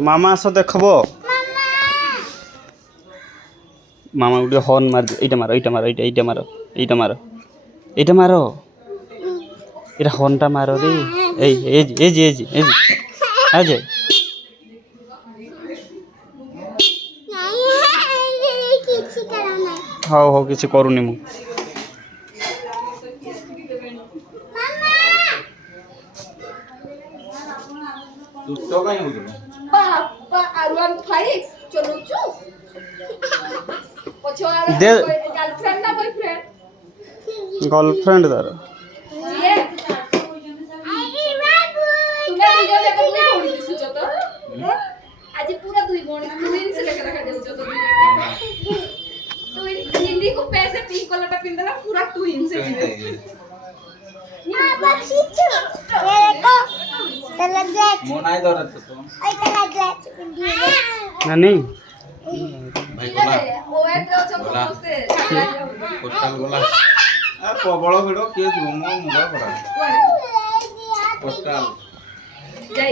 মামা আস দেখব মামা গোটে হর্ন মার এইটা মারো এইটা মারো এইটা মারো এইটা মারো এইটা মারো এটা হর্নটা মারো রে এই এই এই যে এই যে এই যে এই যে ହଉ ହଉ କିଛି କରୁନି ମୁଁ गर्लफ्रेंड तार आज पूरा दुई बॉन्ड ट्विंस लेके रखा जाऊ तो दुई तो हिंदी को पैसे पिंक कलर का पिन देना पूरा ट्विंस है बक्षीचू ये देखो तेरा ड्रेस मोनाई दरत तो ओए तेरा ड्रेस ना नहीं भाई गोला वो एड्रेस समझते पोस्टल गोला आ प्रबल भिड किए जीव मो मुंडा पड़ा पोस्टल जय